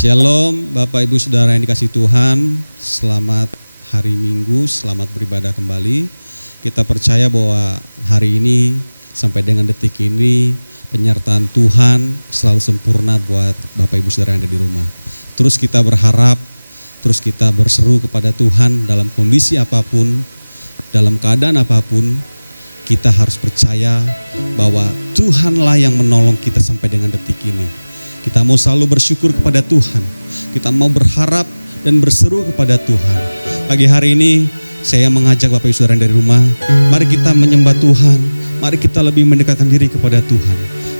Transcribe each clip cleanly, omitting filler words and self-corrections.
Shalom Bapak Ibu Saudara yang dikasihi Tuhan. Selamat hari Minggu, selamat beribadah kembali. Kita percaya bahwa hari ini sampai dengan detik ini penyertaan Tuhan selalu sempurna buat Bapak Ibu Saudara yang ada di rumah. Terus kita berharap, terus kita berseru kepada Tuhan dalam kondisi apapun, dalam keadaan apapun. Kita harus percaya bahwa Tuhanlah yang menolong kita sampai dengan detik ini. Kita mau selalu bersyukur kepada Tuhan. Kita mau berharap dan berseru kepada Tuhan. Pagi hari ini saya mengajak Bapak Ibu Saudara dari rumah, mari kita menyembah Tuhan. Mari kita lebih mendekatkan diri kepada Tuhan.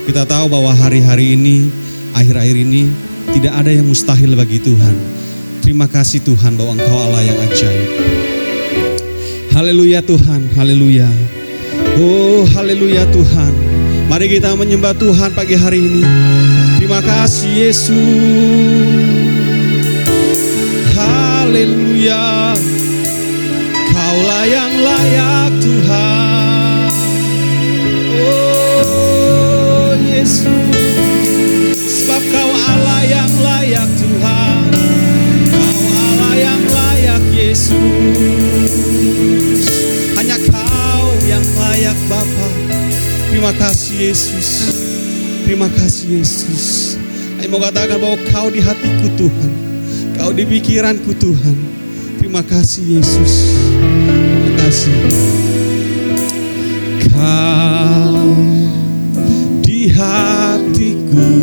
Kita tahu bahwa hari-hari ini, akhir-akhir ini tidak ada yang mustahil bagi Tuhan. Terima kasih Tuhan bahwa Engkau Allah yang ajaib. Haleluya Tuhan, haleluya. Oh haleluya Tuhan. Mari kita menyembah Tuhan pagi hari ini. Terima kasih Yesus. Haleluya. Kaulah yang layak Tuhan. Oh Yesus. Sebab Kau Allah yang layak Tuhan. Kau Allah yang layak Yesus. Hanya Kau yang layak Bapa. Terima kasih Yesus. Terima kasih Yesus. Saya mau katakan bahwa Kau di hatiku Tuhan. Kau di pikiranku Tuhan. Terima kasih Yesus. Terima kasih. Kau di hatiku.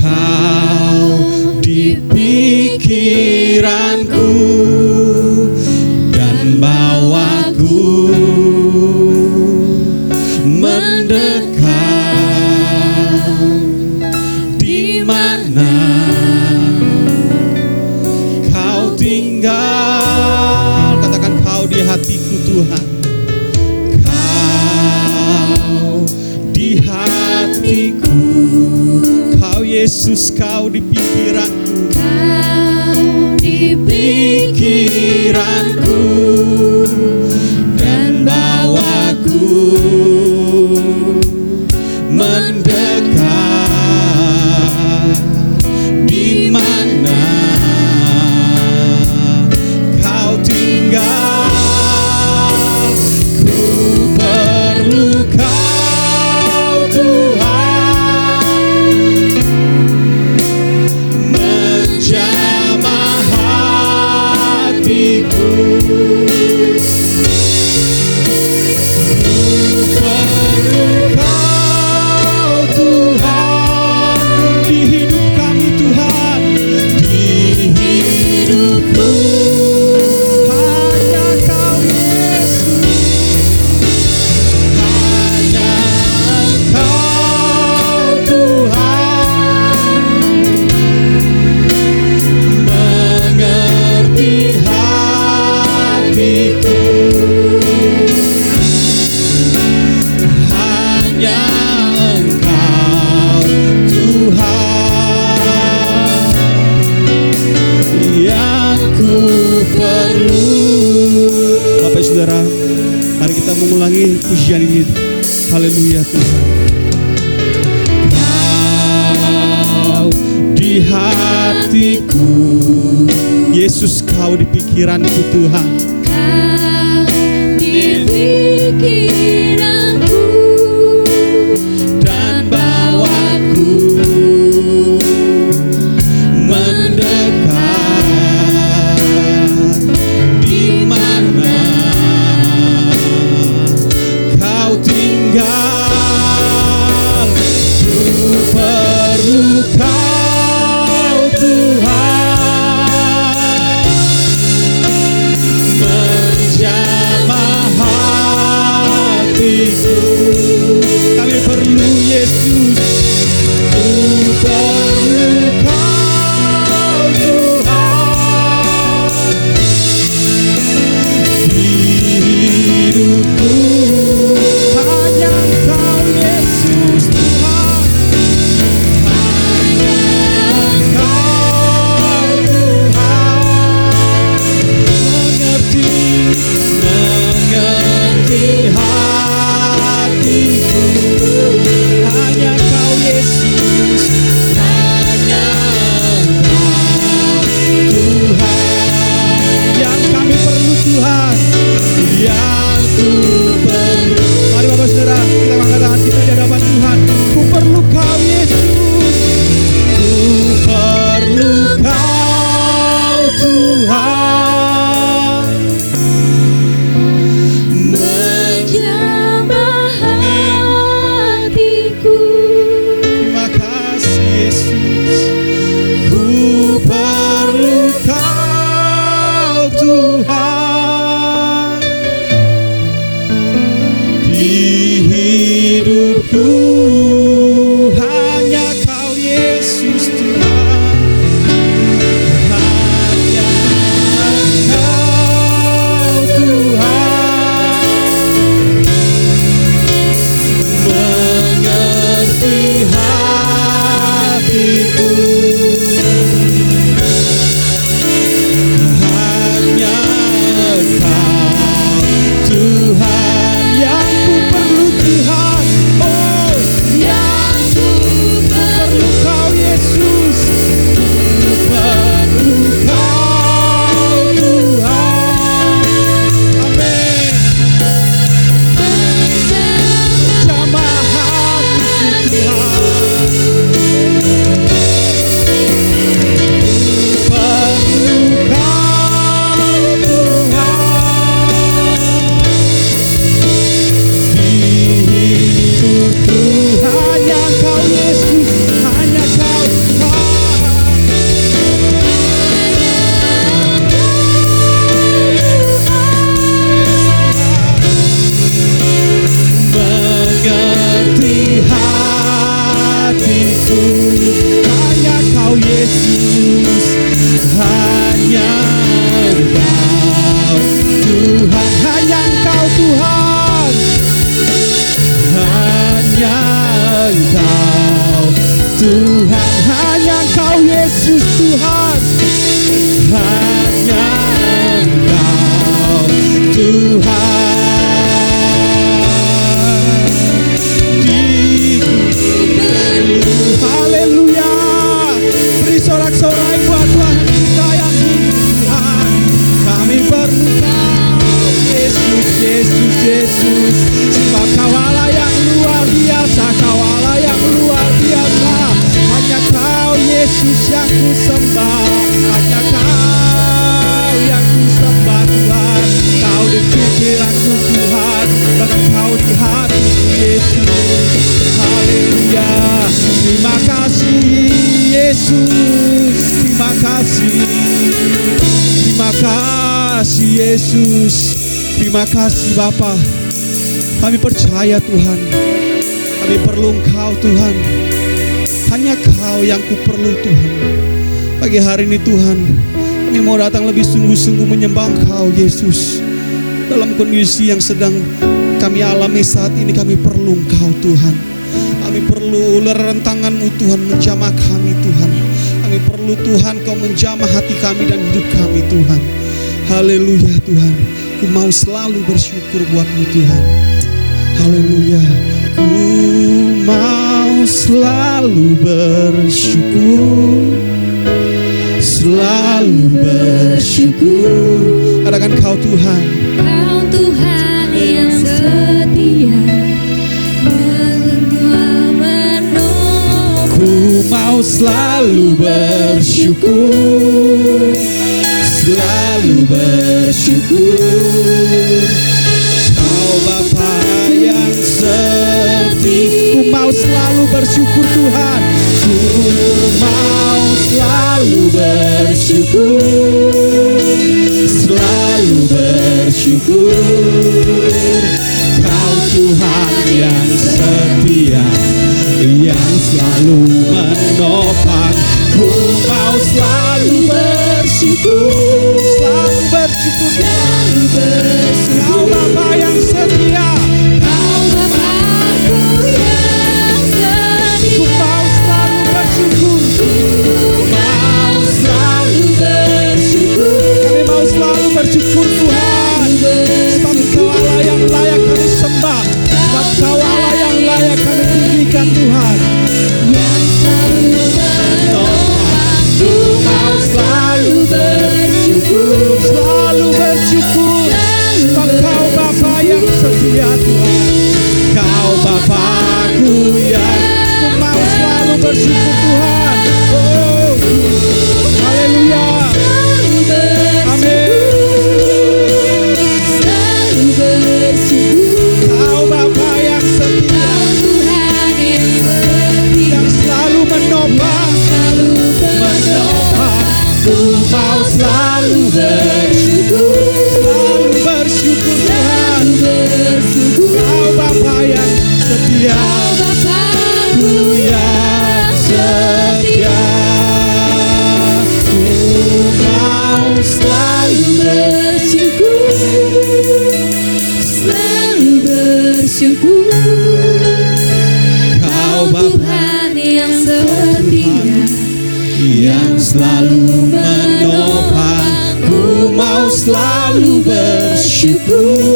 Kau di pikiranku. Dan bawaku mendekat di mana Kau tinggal. Katakan Kau di hatiku Tuhan. Kau di hatiku. Kau Yesus, Kau di pikiranku. Kau di pikiranku. Dan bawaku mendekat di mana Kau tinggal. Ku perlu Kau Tuhan, menjamah hatiku. Mengulangi pujian ini. Haleluya Tuhan. Kau di hatiku. Yesus, Kau di pikiranku Tuhan. Kau di pikiranku. Dan bawaku mendekat di mana Kau tinggal. Ku perlu Kau Tuhan, menjamah hatiku. kasih Yesus. Terima kasih Bapa. Kami percaya Tuhan, kami perlu Engkau Tuhan. Hanya Kau yang kuperlu Tuhan. Pagi hari ini Tuhan, kami mau datang lebih sungguh-sungguh menyembah Engkau Yesus. Dalam kondisi yang sedang kami alami saat ini, kami perlu Engkau Tuhan. Kami perlu rentangan-Mu Tuhan menjamah kami Tuhan. Kami perlu Tuhan Kau menjamah hati kami dan hidup kami Tuhan. Haleluya Tuhan. Ku mau selalu bersyukur buat-Mu Tuhan. Haleluya. Ku mau selalu bersyukur. Selalu bersyukur. Katakan Kau Tuhan. Kau Tuhan yang setia, menolong. Ku mau selalu bersyukur. Selalu bersyukur. Kau Bapa yang setia. Ku mau selalu bersyukur Tuhan. Ku mau selalu bersyukur. Selalu bersyukur. Kau Tuhan yang setia, yang selalu menopang. Ku mau selalu bersyukur. Selalu bersyukur. Selalu bersyukur. Kau Bapa yang setia. Kau Bapa-Ku yang setia. Ku mau selalu bersyukur. Ku mau selalu bersyukur. Kami mau selalu bersyukur Tuhan. Sebab Kau Allah yang layak kami sembah. Sebab Kau Allah yang layak kami tinggikan Tuhan. Yang selalu menopang. Ku mau selalu bersyukur. Selalu bersyukur. Sebab Kau Bapa yang setia Tuhan. Kau Bapa-Ku yang ku mau selalu bersyukur Tuhan. Oh, haleluya. Amin. Selalu bersyukur. Kau Bapa yang setia, Tuhan yang setia, yang selalu menopang. selalu Menopang. Ku mau selalu bersyukur. Selalu bersyukur Tuhan. bersyukur. Kau Bapa yang setia, Bapa-Ku yang setia. Ku mau selalu bersyukur, selalu bersyukur. Kau Bapa Tuhan yang setia, yang selalu menopang. Ku mau selalu bersyukur.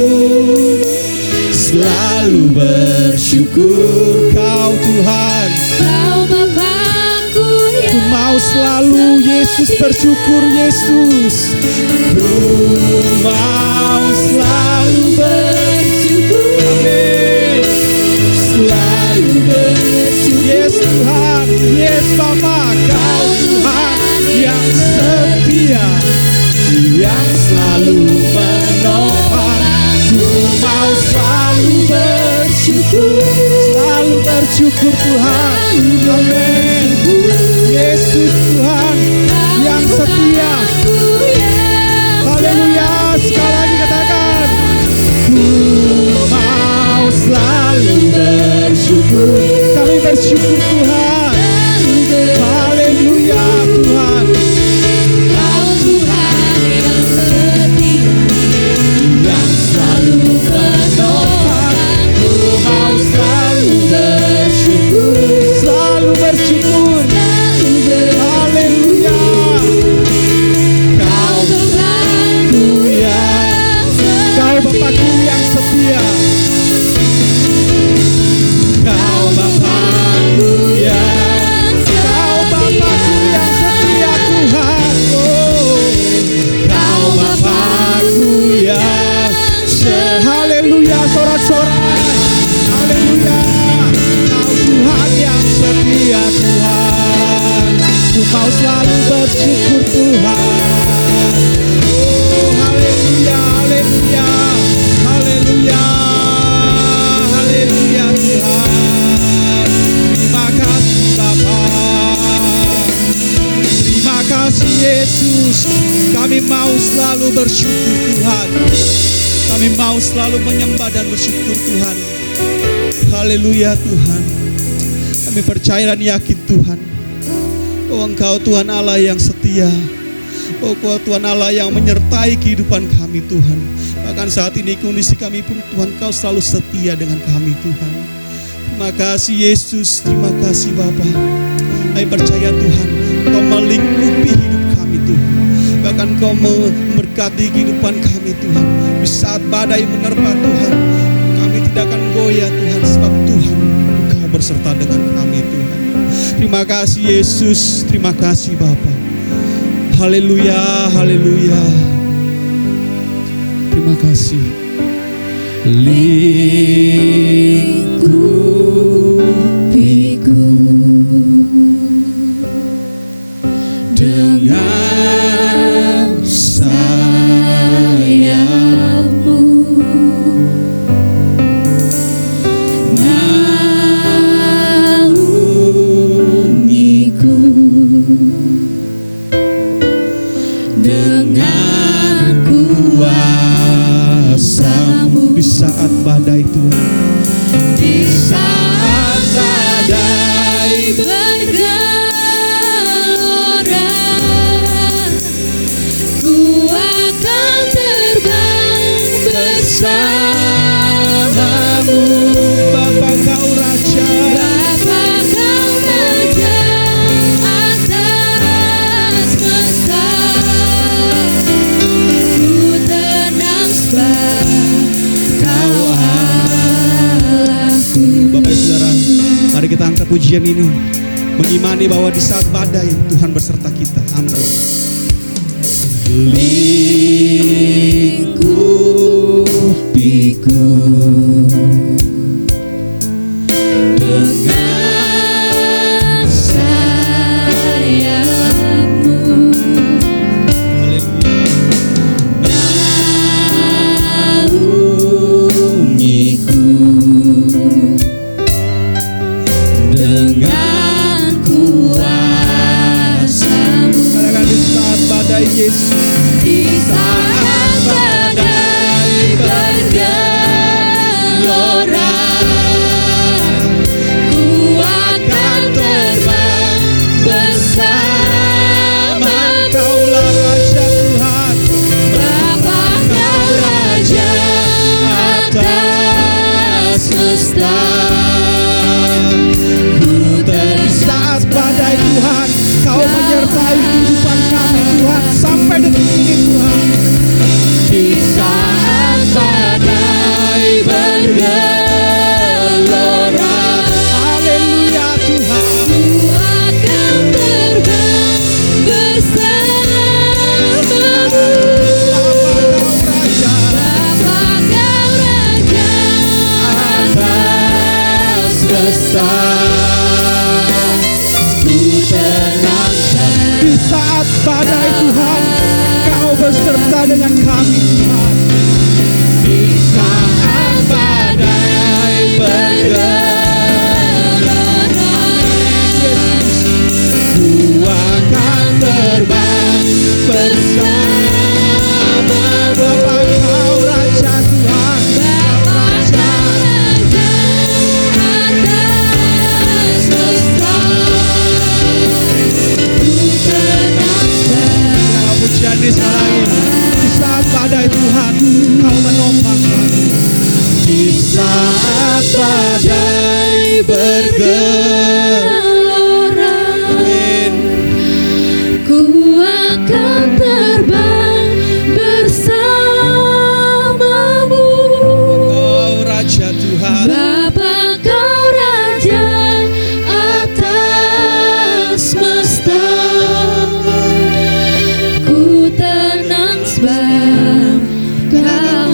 Selalu bersyukur. Kau Tuhan. Kau Bapa-Ku Ku yang mau selalu Yesus bersyukur Yesus. Ku mau selalu bersyukur, Amin. Selalu bersyukur. Yes Tuhan, yes Bapa. Kau Tuhan yang setia, yang selalu menopang. Ku mau selalu bersyukur. Selalu bersyukur Tuhan. Amin. Yesus Tuhan yang setia. Haleluya. Sekali lagi katakan. Ku mau selalu bersyukur. Kami bersyukur Tuhan. Haleluya Tuhan. Kau Tuhan yang setia, Yang selalu menopang. Ku mau selalu bersyukur. Yesus, kami mau selalu bersyukur Tuhan. Kami mau selalu menyembah dan bersyukur Tuhan. Haleluya Tuhan. Kami percaya dan yakin Tuhan bahwa Engkau Tuhan Allah yang setia. Bahwa Tuhan Allah yang menyertai kehidupan kami Tuhan. Bahkan saat ini kondisi kami pun Tuhan Kau selalu setia dengan kami Tuhan. Terima kasih Yesus, terima kasih Bapa. Kami percaya Tuhan Kau melingkupi hidup kami Tuhan. Bahkan Kau memberkati kehidupan kami Tuhan. Di saat badai menerpa Tuhan, kami tidak akan goyah Tuhan, sebab Tuhan Engkau berserta dengan kami Tuhan. Terima kasih Yesus, terima kasih Bapa. Haleluya, haleluya. Terima kasih. Lingkupiku dengan sayap-Mu, naungiku dengan kuasa-Mu. Di saat badai Tuhan, Di saat badai bergelora, ku akan terbang bersama-Mu. Bapa Kau Raja, Bapa Kau Raja atas semesta, ku tenang sebab Kau Allahku. Bapak Ibu Saudara, mari kita angkat pujian ini, mengimani bahwa di saat badai Tuhan beserta kita. Amin. Lingkupiku dengan sayap-Mu, Haleluya. naungiku dengan kuasa-Mu. Katakan di saat badai Yesus. Di saat badai bergelora, ku akan terbang bersama Kaulah Raja Tuhan, Bapa Kau Raja atas semesta. Ku di saat badai Tuhan, Kau menyertai kehidupan kami Tuhan sampai detik ini Tuhan. Di saat badai bergelora, Haleluya Tuhan. ku akan terbang bersama-Mu. Bapa Kau Raja, Bapa Kau Raja atas semesta, ku tenang di saat badai Tuhan, Kau beserta dengan kami Tuhan. di saat badai bergelora, Yesus, ku akan terbang bersama-Mu. Bapa Kau Raja Tuhan, Bapa Kau Raja atas semesta, ku tenang Dalam pujian ini sekali lagi, di saat badai Tuhan, Kau menopang kami. di saat badai bergelora, Amin. ku akan terbang bersama-Mu. Kau Raja Tuhan, Bapa Kau Raja atas semesta, ku tenang sebab Kau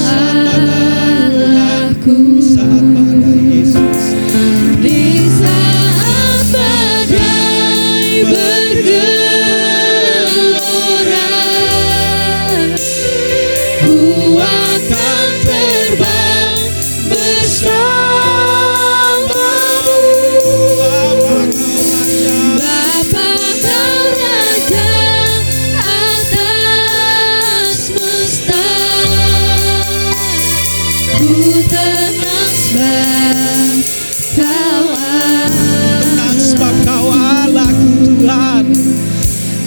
Allahku. saat badai Yesus, Di saat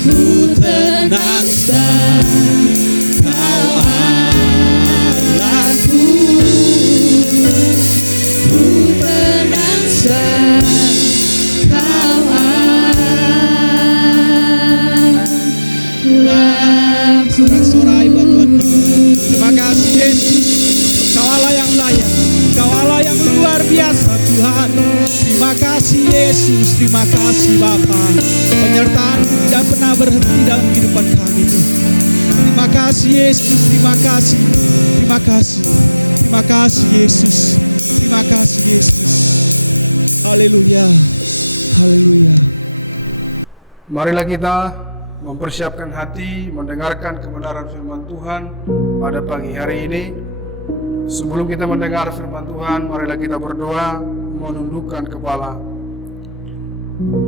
ku tenang sebab Kau Allahku. Ku tenang sebab Kau Allahku. Sorak-sorai buat Tuhan. Terima kasih Yesus, Kau Allah yang layak, Kau Allah yang luar biasa Tuhan. Terima kasih Yesus, terima kasih Bapa. Penyertaan tidak pernah berhenti dalam kehidupan kami Tuhan. Terima kasih Yesus, terima kasih. Terima kasih. Terima kasih Yesus. Terima kasih Yesus. Haleluya. Haleluya. Marilah kita mempersiapkan hati mendengarkan kebenaran firman Tuhan pada pagi hari ini. Sebelum kita mendengar firman Tuhan, marilah kita berdoa menundukkan kepala.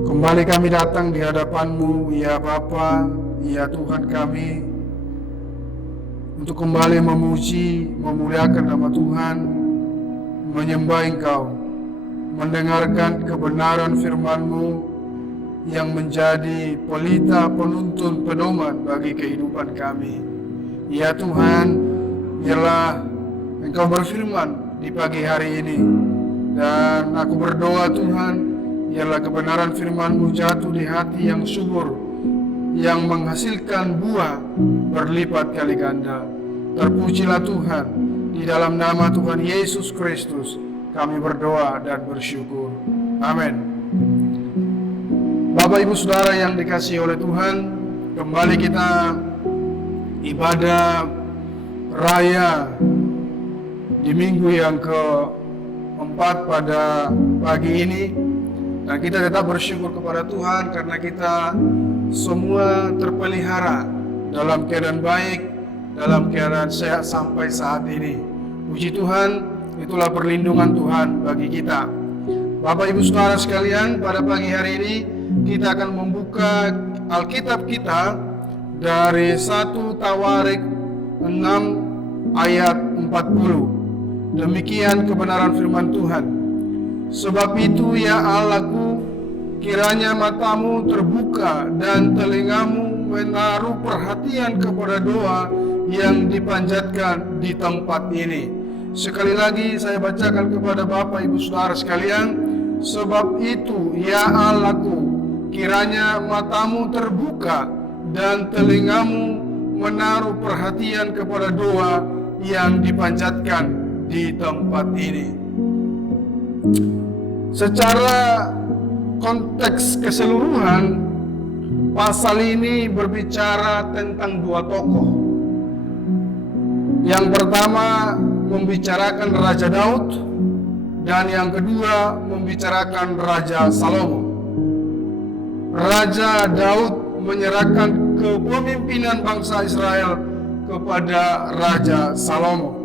Kembali kami datang di hadapan-Mu, ya Bapa, ya Tuhan kami, untuk kembali memuji, memuliakan nama Tuhan, menyembah Engkau, mendengarkan kebenaran firman-Mu yang menjadi pelita, penuntun, pedoman bagi kehidupan kami. Ya Tuhan, biarlah Engkau berfirman di pagi hari ini, dan aku berdoa Tuhan, biarlah kebenaran firman-Mu jatuh di hati yang subur, yang menghasilkan buah berlipat kali ganda. Terpujilah Tuhan, di dalam nama Tuhan Yesus Kristus kami berdoa dan bersyukur. Amin. Bapak Ibu Saudara yang dikasihi oleh Tuhan, kembali kita ibadah raya di minggu yang keempat pada pagi ini, dan kita tetap bersyukur kepada Tuhan karena kita semua terpelihara dalam keadaan baik, dalam keadaan sehat sampai saat ini. Puji Tuhan, itulah perlindungan Tuhan bagi kita. Bapak Ibu Saudara sekalian, pada pagi hari ini kita akan membuka Alkitab kita dari 1 Tawarik 6 ayat 40. Demikian kebenaran firman Tuhan. Sebab itu ya Allahku, kiranya matamu terbuka dan telingamu menaruh perhatian kepada doa yang dipanjatkan di tempat ini. Sekali lagi saya bacakan kepada Bapak Ibu Saudara sekalian. Sebab itu ya Allahku, kiranya matamu terbuka dan telingamu menaruh perhatian kepada doa yang dipanjatkan di tempat ini. Secara konteks keseluruhan, pasal ini berbicara tentang dua tokoh. Yang pertama membicarakan Raja Daud, dan yang kedua membicarakan Raja Salomo. Raja Daud menyerahkan kepemimpinan bangsa Israel kepada Raja Salomo.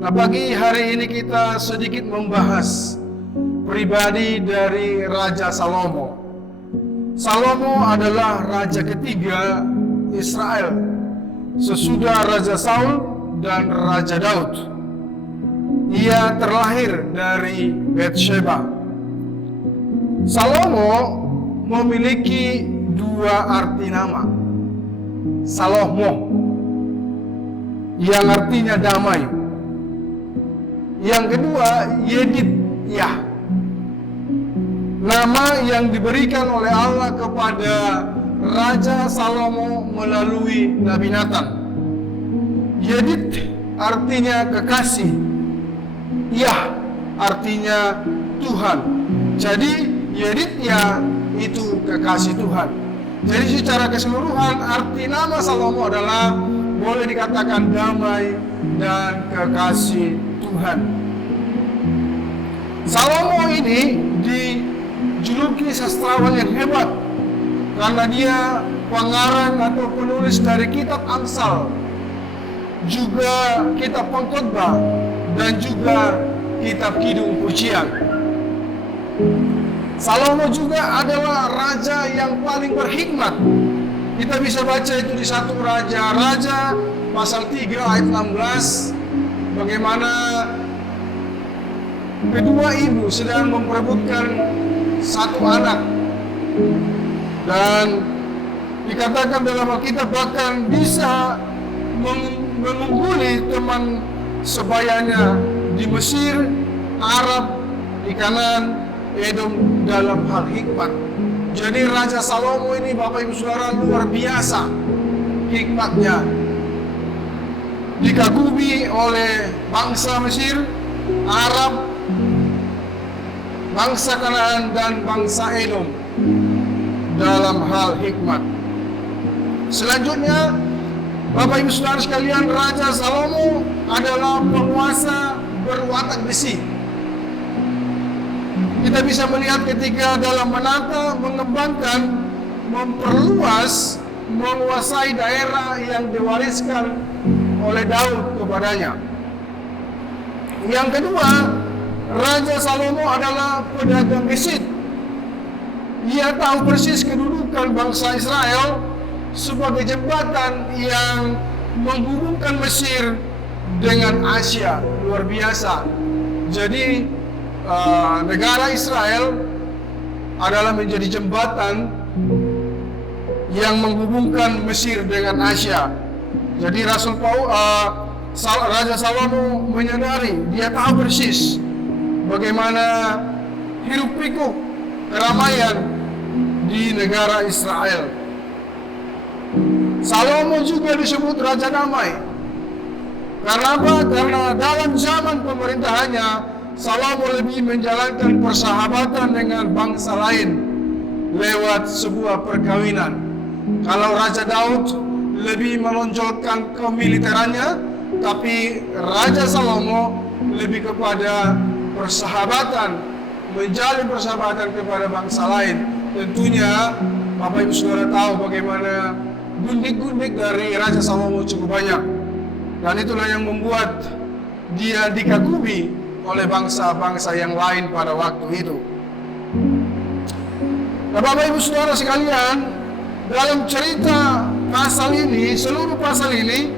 Nah, pagi hari ini kita sedikit membahas pribadi dari Raja Salomo. Salomo adalah raja ketiga Israel sesudah Raja Saul dan Raja Daud. Ia terlahir dari Betsheba. Salomo memiliki dua arti nama. Salomo yang artinya damai. Yang kedua, Yedidya, nama yang diberikan oleh Allah kepada Raja Salomo melalui Nabi Nathan. Yedid artinya kekasih, Yah artinya Tuhan. Jadi Yedidya itu kekasih Tuhan. Jadi secara keseluruhan arti nama Salomo adalah boleh dikatakan damai dan kekasih Tuhan. Salomo ini dijuluki sastrawan yang hebat karena dia pengarang atau penulis dari kitab Amsal, juga kitab Pengkhotbah, dan juga kitab Kidung Pujian. Salomo juga adalah raja yang paling berhikmat. Kita bisa baca itu di 1 Raja pasal 3 ayat 16, bagaimana kedua ibu sedang memperebutkan satu anak, dan Dikatakan dalam Alkitab bahkan bisa mengungguli teman sebayanya di Mesir, Arab, di Kanan, Edom dalam hal hikmat. Jadi Raja Salomo ini Bapak Ibu Saudara luar biasa hikmatnya. Dikagumi oleh bangsa Mesir, Arab, bangsa Kanaan dan bangsa Edom dalam hal hikmat. Selanjutnya, Bapak Ibu Saudara sekalian, Raja Salomo adalah penguasa berwatak besi. Kita bisa melihat ketika dalam menata, mengembangkan, memperluas, menguasai daerah yang diwariskan oleh Daud kepadanya. Yang kedua, Raja Salomo adalah pedagang gesit. Ia tahu persis kedudukan bangsa Israel sebagai jembatan yang menghubungkan Mesir dengan Asia. Luar biasa. Jadi negara Israel adalah menjadi jembatan yang menghubungkan Mesir dengan Asia. Jadi Raja Salomo menyadari, dia tahu persis bagaimana hiruk pikuk keramaian di negara Israel. Salomo juga disebut Raja Damai. Karena apa? Karena dalam zaman pemerintahannya, Salomo lebih menjalankan persahabatan dengan bangsa lain lewat sebuah perkawinan. Kalau Raja Daud lebih menonjolkan kemiliterannya, tapi Raja Salomo lebih kepada persahabatan, menjalin persahabatan kepada bangsa lain. Tentunya Bapak Ibu Saudara tahu bagaimana gundik-gundik dari Raja Salomo cukup banyak. Dan itulah yang membuat dia dikagumi oleh bangsa-bangsa yang lain pada waktu itu. Nah, Bapak Ibu Saudara sekalian, dalam cerita pasal ini, seluruh pasal ini,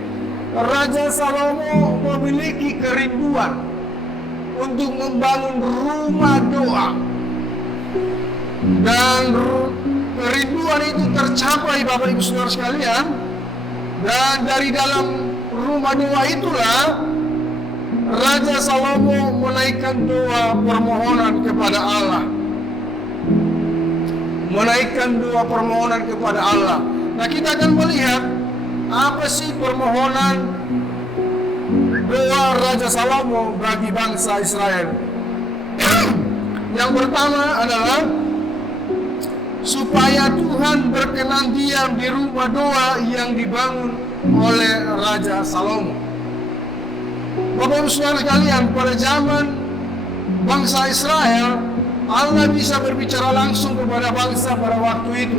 Raja Salomo memiliki kerinduan untuk membangun rumah doa. Dan kerinduan itu tercapai Bapak Ibu Saudara sekalian. Dan dari dalam rumah doa itulah Raja Salomo menaikkan doa permohonan kepada Allah. Menaikkan doa permohonan kepada Allah. Nah, kita akan melihat apa sih permohonan doa Raja Salomo bagi bangsa Israel. Yang pertama adalah supaya Tuhan berkenan diam di rumah doa yang dibangun oleh Raja Salomo. Bapak Ibu Saudara sekalian, pada zaman bangsa Israel, Allah bisa berbicara langsung kepada bangsa pada waktu itu.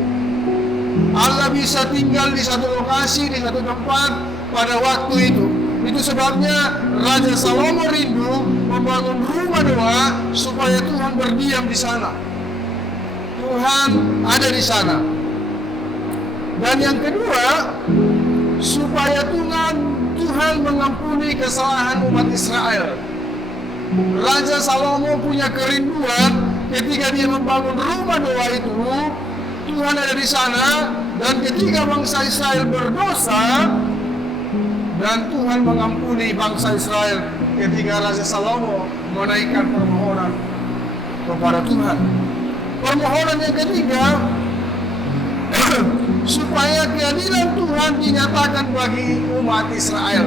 Allah bisa tinggal di satu lokasi, di satu tempat pada waktu itu. Itu sebabnya Raja Salomo rindu membangun rumah doa supaya Tuhan berdiam di sana. Tuhan ada di sana. Dan yang kedua, supaya Tuhan mengampuni kesalahan umat Israel. Raja Salomo punya kerinduan ketika dia membangun rumah doa itu, Tuhan ada di sana, dan ketika bangsa Israel berdosa, dan Tuhan mengampuni bangsa Israel ketika Raja Salomo menaikkan permohonan kepada Tuhan. Permohonan yang ketiga, supaya keadilan Tuhan dinyatakan bagi umat Israel.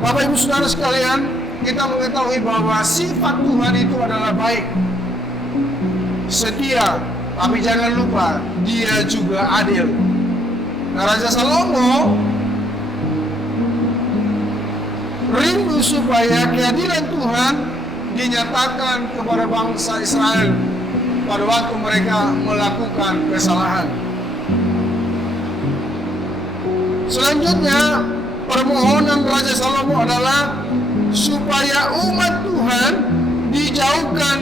Bapak Ibu Saudara sekalian, kita mengetahui bahwa sifat Tuhan itu adalah baik, setia, tapi jangan lupa dia juga adil. Nah, Raja Salomo rindu supaya keadilan Tuhan dinyatakan kepada bangsa Israel pada waktu mereka melakukan kesalahan. Selanjutnya, permohonan Raja Salomo adalah supaya umat Tuhan dijauhkan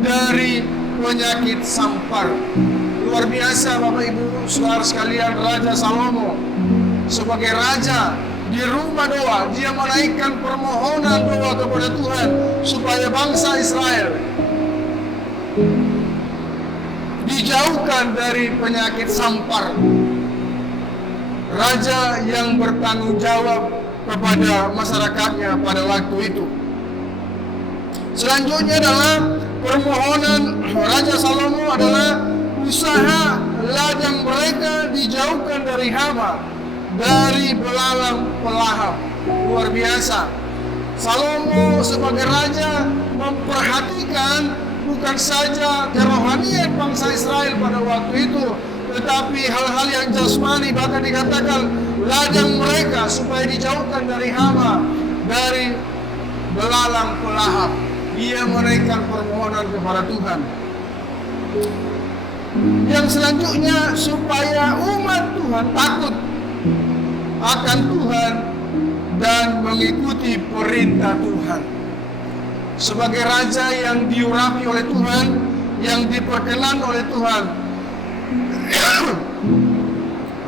dari penyakit sampar. Luar biasa Bapak Ibu Saudara sekalian, Raja Salomo sebagai raja di rumah doa, dia menaikkan permohonan doa kepada Tuhan supaya bangsa Israel dijauhkan dari penyakit sampar. Raja yang bertanggung jawab kepada masyarakatnya pada waktu itu. Selanjutnya adalah permohonan Raja Salomo adalah usaha ladang mereka dijauhkan dari hama, dari belalang pelahap. Luar biasa. Salomo sebagai raja memperhatikan bukan saja kerohanian bangsa Israel pada waktu itu, tetapi hal-hal yang jasmani, bahkan dikatakan ladang mereka supaya dijauhkan dari hama, dari belalang pelahap. Ia menaikkan permohonan kepada Tuhan. Yang selanjutnya supaya umat Tuhan takut akan Tuhan dan mengikuti perintah Tuhan. Sebagai raja yang diurapi oleh Tuhan, yang diperkenan oleh Tuhan,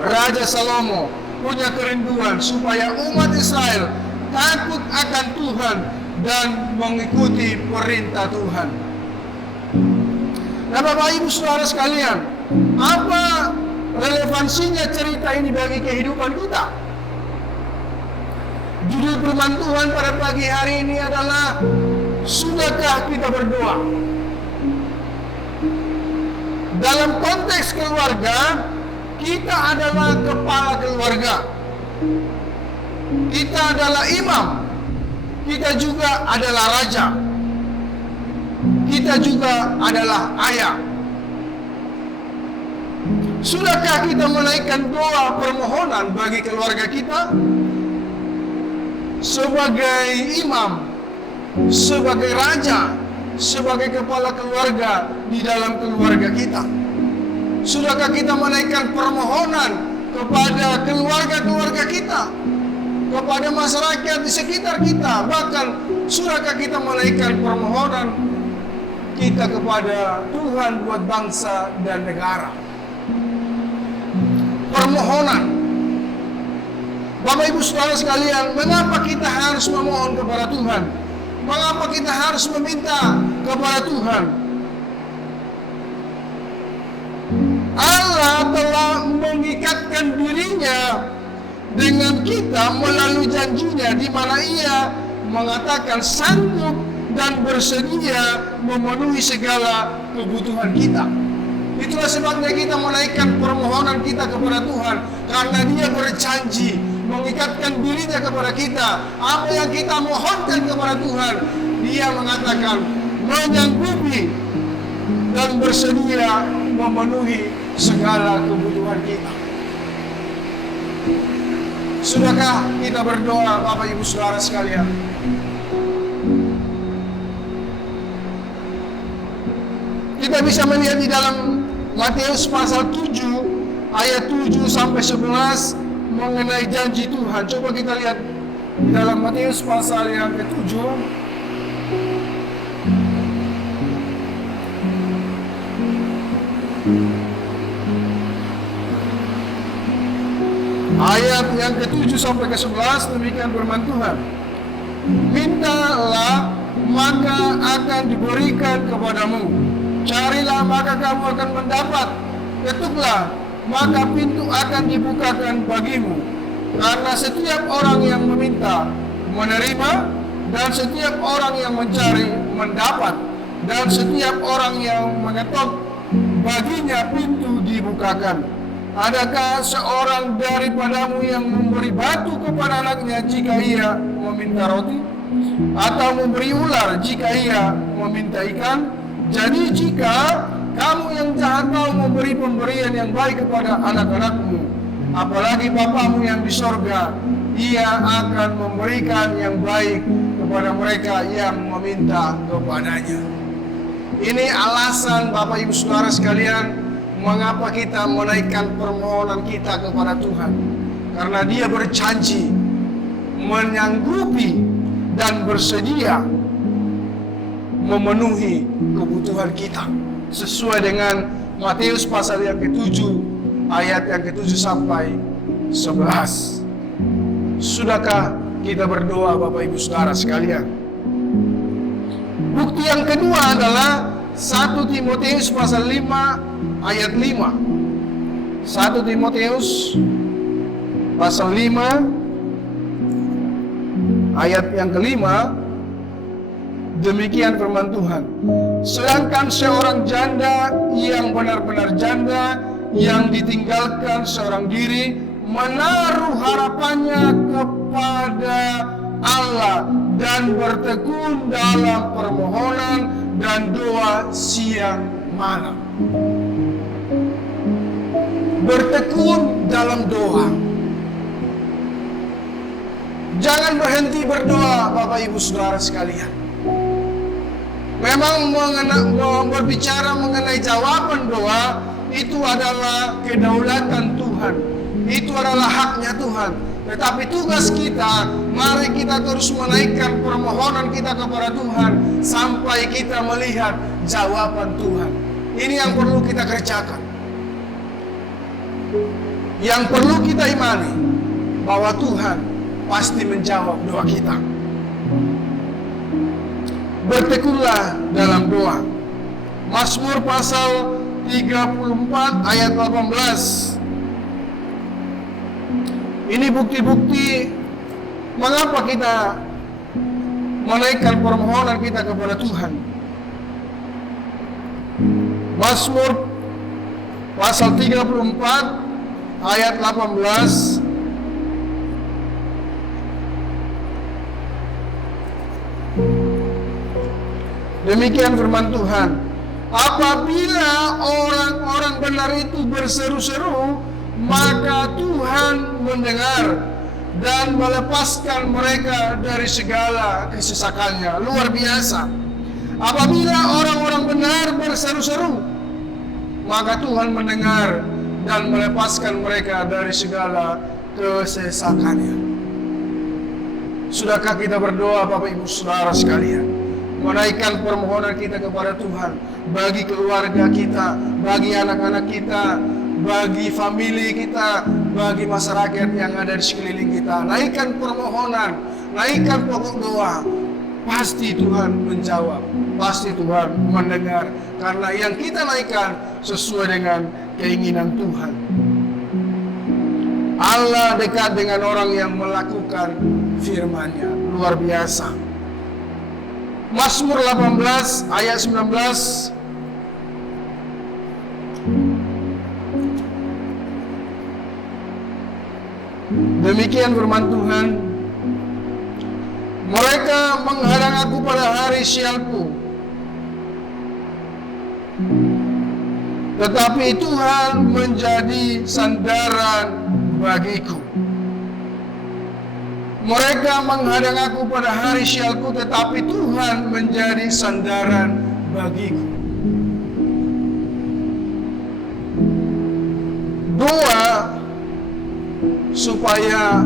Raja Salomo punya kerinduan supaya umat Israel takut akan Tuhan dan mengikuti perintah Tuhan. Nah, Bapak Ibu Saudara sekalian, apa relevansinya cerita ini bagi kehidupan kita? Judul firman Tuhan pada pagi hari ini adalah, sudahkah kita berdoa? Dalam konteks keluarga, kita adalah kepala keluarga. Kita adalah imam. Kita juga adalah raja. Kita juga adalah ayah. Sudahkah kita menaikkan doa permohonan bagi keluarga kita? Sebagai imam, sebagai raja, sebagai kepala keluarga di dalam keluarga kita. Sudahkah kita menaikkan permohonan kepada keluarga-keluarga kita, kepada masyarakat di sekitar kita, bahkan sudahkah kita menaikkan permohonan kita kepada Tuhan buat bangsa dan negara? Permohonan. Bapak Ibu Saudara sekalian, mengapa kita harus memohon kepada Tuhan? Mengapa kita harus meminta kepada Tuhan? Allah telah mengikatkan dirinya dengan kita melalui janjinya, di mana Ia mengatakan sanggup dan bersedia memenuhi segala kebutuhan kita. Itulah sebabnya kita menaikkan permohonan kita kepada Tuhan, karena Dia berjanji mengikatkan dirinya kepada kita. Apa yang kita mohonkan kepada Tuhan, Dia mengatakan menyanggupi dan bersedia memenuhi segala kebutuhan kita. Sudahkah kita berdoa, Bapak Ibu Saudara sekalian? Kita bisa melihat di dalam Matius pasal 7 ayat 7 sampai 11 mengenai janji Tuhan. Coba kita lihat di dalam Matius pasal yang ke-7. Ayat yang ke-7 sampai ke-11, demikian firman Tuhan. Mintalah maka akan diberikan kepadamu. Carilah maka kamu akan mendapat. Ketuklah maka pintu akan dibukakan bagimu. Karena setiap orang yang meminta menerima, dan setiap orang yang mencari mendapat, dan setiap orang yang mengetuk baginya pintu dibukakan. Adakah seorang daripadamu yang memberi batu kepada anaknya jika ia meminta roti? Atau memberi ular jika ia meminta ikan? Jadi jika kamu yang jahat mau memberi pemberian yang baik kepada anak-anakmu, apalagi Bapamu yang di sorga, Ia akan memberikan yang baik kepada mereka yang meminta kepadanya. Ini alasan Bapak Ibu Saudara sekalian, mengapa kita menaikkan permohonan kita kepada Tuhan. Karena Dia berjanji menyanggupi dan bersedia memenuhi kebutuhan kita, sesuai dengan Matius pasal yang ke-7 ayat yang ke-7 sampai 11. Sudahkah kita berdoa, Bapak Ibu Saudara sekalian? Bukti yang kedua adalah 1 Timotius pasal 5 ayat 5. 1 Timotius pasal 5 ayat yang kelima. Demikian firman Tuhan. Sedangkan seorang janda yang benar-benar janda, yang ditinggalkan seorang diri, menaruh harapannya kepada Allah dan bertekun dalam permohonan dan doa siang malam. Bertekun dalam doa. Jangan berhenti berdoa, Bapak Ibu Saudara sekalian. Memang berbicara mengenai jawaban doa, itu adalah kedaulatan Tuhan. Itu adalah haknya Tuhan. Tetapi tugas kita, mari kita terus menaikkan permohonan kita kepada Tuhan sampai kita melihat jawaban Tuhan. Ini yang perlu kita kerjakan. Yang perlu kita imani bahwa Tuhan pasti menjawab doa kita. Bertekunlah dalam doa. Mazmur pasal 34 ayat 18. Ini bukti-bukti mengapa kita menaikkan permohonan kita kepada Tuhan. Mazmur pasal 34 ayat 18. Demikian firman Tuhan. Apabila orang-orang benar itu berseru-seru, maka Tuhan mendengar dan melepaskan mereka dari segala kesesakannya. Luar biasa. Apabila orang-orang benar berseru-seru, maka Tuhan mendengar dan melepaskan mereka dari segala kesesakannya. Sudahkah kita berdoa, Bapak Ibu Saudara sekalian? Menaikkan permohonan kita kepada Tuhan bagi keluarga kita, bagi anak-anak kita, bagi famili kita, bagi masyarakat yang ada di sekeliling kita. Naikkan permohonan, naikkan pokok doa. Pasti Tuhan menjawab, pasti Tuhan mendengar, karena yang kita naikkan sesuai dengan keinginan Tuhan. Allah dekat dengan orang yang melakukan firman-Nya. Luar biasa. Mazmur 18 ayat 19. Demikian firman Tuhan. Mereka menghadang aku pada hari sialku, tetapi Tuhan menjadi sandaran bagiku. Mereka menghadang aku pada hari sialku, tetapi Tuhan menjadi sandaran bagiku. Doa supaya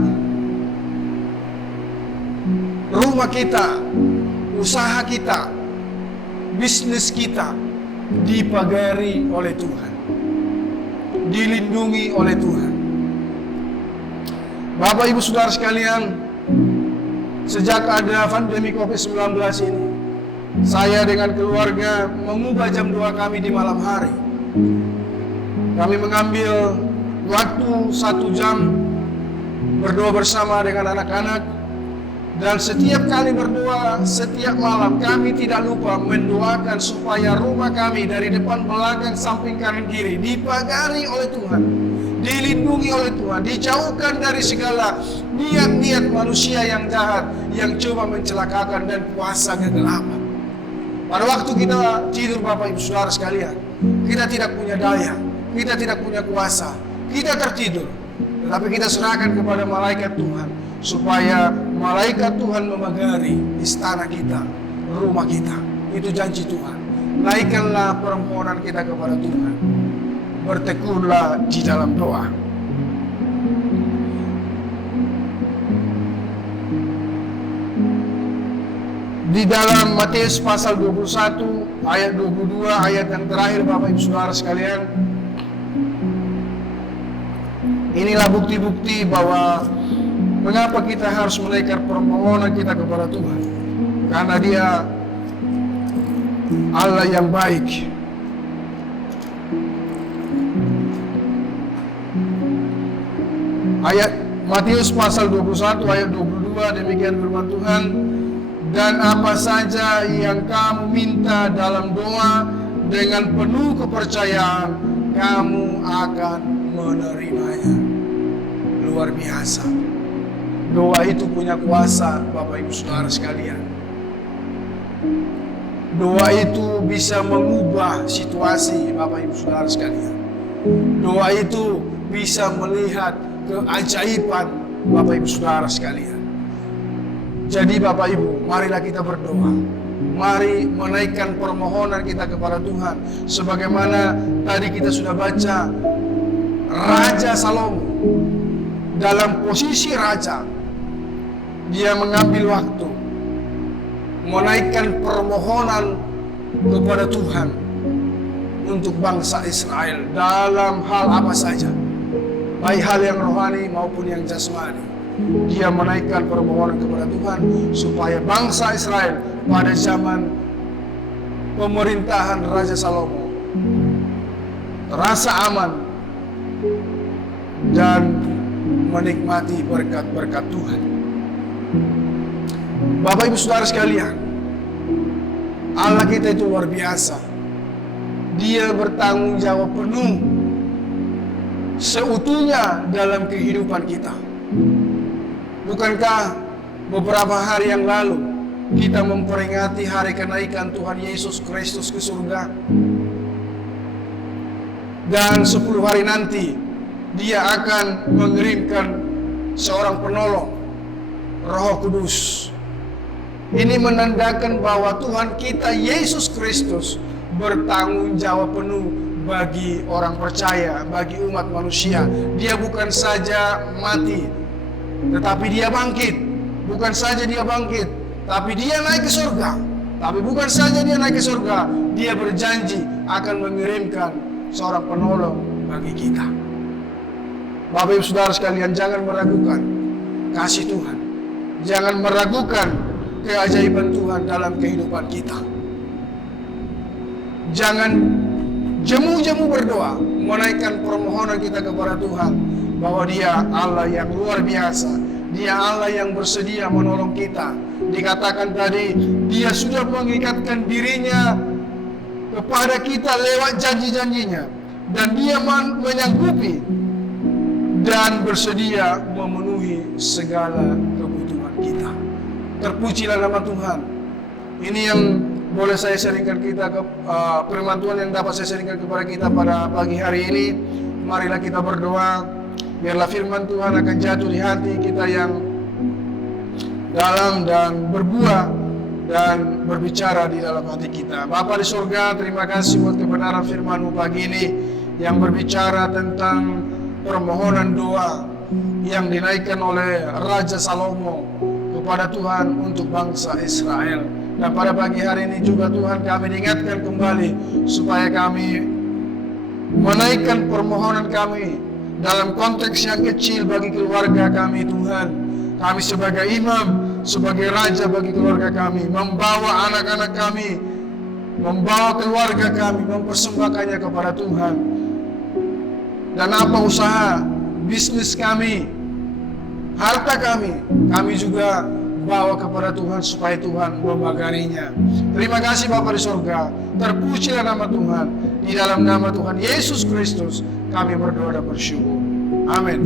rumah kita, usaha kita, bisnis kita dipagari oleh Tuhan, dilindungi oleh Tuhan. Bapak Ibu Saudara sekalian, sejak ada pandemi COVID-19 ini, saya dengan keluarga mengubah jam doa kami di malam hari. Kami mengambil waktu 1 jam berdoa bersama dengan anak-anak. Dan setiap kali berdoa, setiap malam kami tidak lupa mendoakan supaya rumah kami dari depan, belakang, samping, kanan, kiri dipagari oleh Tuhan, dilindungi oleh Tuhan, dijauhkan dari segala niat-niat manusia yang jahat yang coba mencelakakan dan kuasa kegelapan. Pada waktu kita tidur, Bapak Ibu Saudara sekalian, kita tidak punya daya, kita tidak punya kuasa, kita tertidur, tetapi kita serahkan kepada malaikat Tuhan supaya malaikat Tuhan memagari istana kita, rumah kita. Itu janji Tuhan. Naikkanlah permohonan kita kepada Tuhan. Bertekunlah di dalam doa. Di dalam Matius pasal 21 ayat 22, ayat yang terakhir, Bapak Ibu Saudara sekalian, inilah bukti-bukti bahwa mengapa kita harus menaikkan permohonan kita kepada Tuhan. Karena Dia Allah yang baik. Ayat Matius pasal 21 ayat 22, demikian firman Tuhan. Dan apa saja yang kamu minta dalam doa, dengan penuh kepercayaan kamu akan menerimanya. Luar biasa. Doa itu punya kuasa, Bapak Ibu Saudara sekalian. Doa itu bisa mengubah situasi, Bapak Ibu Saudara sekalian. Doa itu bisa melihat keajaiban, Bapak Ibu Saudara sekalian. Jadi Bapak Ibu, marilah kita berdoa. Mari menaikkan permohonan kita kepada Tuhan. Sebagaimana tadi kita sudah baca, Raja Salomo dalam posisi raja, dia mengambil waktu menaikkan permohonan kepada Tuhan untuk bangsa Israel dalam hal apa saja, baik hal yang rohani maupun yang jasmani. Dia menaikkan permohonan kepada Tuhan supaya bangsa Israel pada zaman pemerintahan Raja Salomo terasa aman dan menikmati berkat-berkat Tuhan. Bapak Ibu Saudara sekalian, Allah kita itu luar biasa. Dia bertanggung jawab penuh seutuhnya dalam kehidupan kita. Bukankah beberapa hari yang lalu kita memperingati hari kenaikan Tuhan Yesus Kristus ke surga? Dan 10 hari nanti Dia akan mengirimkan seorang penolong, Roh Kudus. Ini menandakan bahwa Tuhan kita Yesus Kristus bertanggung jawab penuh bagi orang percaya, bagi umat manusia. Dia bukan saja mati, tetapi Dia bangkit. Bukan saja Dia bangkit, tapi Dia naik ke surga. Tapi bukan saja Dia naik ke surga, Dia berjanji akan mengirimkan seorang penolong bagi kita. Bapak Ibu Saudara sekalian, jangan meragukan kasih Tuhan. Jangan meragukan keajaiban Tuhan dalam kehidupan kita. Jangan jemu-jemu berdoa, menaikkan permohonan kita kepada Tuhan, bahwa Dia Allah yang luar biasa. Dia Allah yang bersedia menolong kita. Dikatakan tadi, Dia sudah mengikatkan dirinya kepada kita lewat janji-janjinya. Dan Dia menyanggupi dan bersedia memenuhi segala kebutuhan kita. Terpujilah nama Tuhan. Ini yang boleh saya sharingkan kita ke firman Tuhan yang dapat saya sharingkan kepada kita pada pagi hari ini. Marilah kita berdoa, biarlah firman Tuhan akan jatuh di hati kita yang dalam dan berbuah dan berbicara di dalam hati kita. Bapa di surga, terima kasih buat kebenaran firman-Mu pagi ini yang berbicara tentang permohonan doa yang dinaikkan oleh Raja Salomo kepada Tuhan untuk bangsa Israel. Dan pada pagi hari ini juga Tuhan, kami diingatkan kembali supaya kami menaikkan permohonan kami dalam konteks yang kecil bagi keluarga kami. Tuhan, kami sebagai imam, sebagai raja bagi keluarga kami, membawa anak-anak kami, membawa keluarga kami, mempersembahkannya kepada Tuhan. Dan apa usaha, bisnis kami, harta kami juga bawa kepada Tuhan supaya Tuhan membagarinya. Terima kasih Bapa di surga. Terpujilah nama Tuhan. Di dalam nama Tuhan Yesus Kristus kami berdoa dan bersyukur. Amin.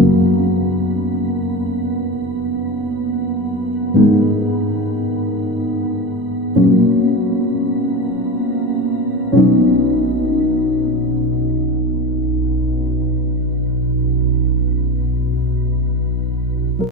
Tuhan.